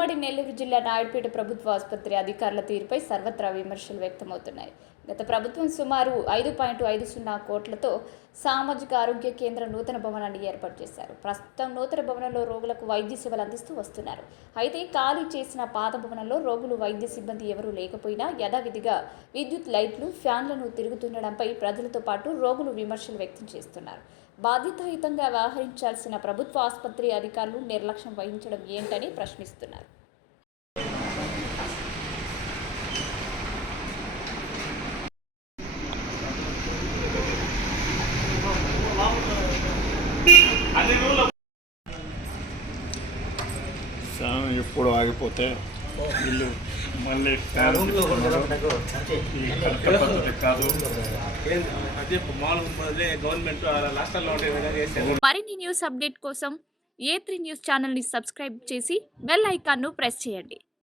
ఉమ్మడి నెల్లూరు జిల్లా నాయుడుపేట ప్రభుత్వ ఆసుపత్రి అధికారుల తీరుపై సర్వత్రా విమర్శలు వ్యక్తమవుతున్నాయి. గత ప్రభుత్వం సుమారు 5.50 కోట్లతో సామాజిక ఆరోగ్య కేంద్ర నూతన భవనాన్ని ఏర్పాటు చేశారు. ప్రస్తుతం నూతన భవనంలో రోగులకు వైద్య సేవలు అందిస్తూ వస్తున్నారు. అయితే ఖాళీ చేసిన పాత భవనంలో రోగులు, వైద్య సిబ్బంది ఎవరూ లేకపోయినా యథావిధిగా విద్యుత్ లైట్లు, ఫ్యాన్లను తిరుగుతుండడంపై ప్రజలతో పాటు రోగులు విమర్శలు వ్యక్తం చేస్తున్నారు. బాధ్యతాయుతంగా వ్యవహరించాల్సిన ప్రభుత్వ ఆసుపత్రి అధికారులు నిర్లక్ష్యం వహించడం ఏంటని ప్రశ్నిస్తున్నారు. ఎప్పుడు ఆగిపోతే వీళ్ళు మళ్ళీ కాదు. మరిన్ని న్యూస్ అప్డేట్ కోసం A3 న్యూస్ ఛానల్ని సబ్స్క్రైబ్ చేసి బెల్ ఐకాన్ను ప్రెస్ చేయండి.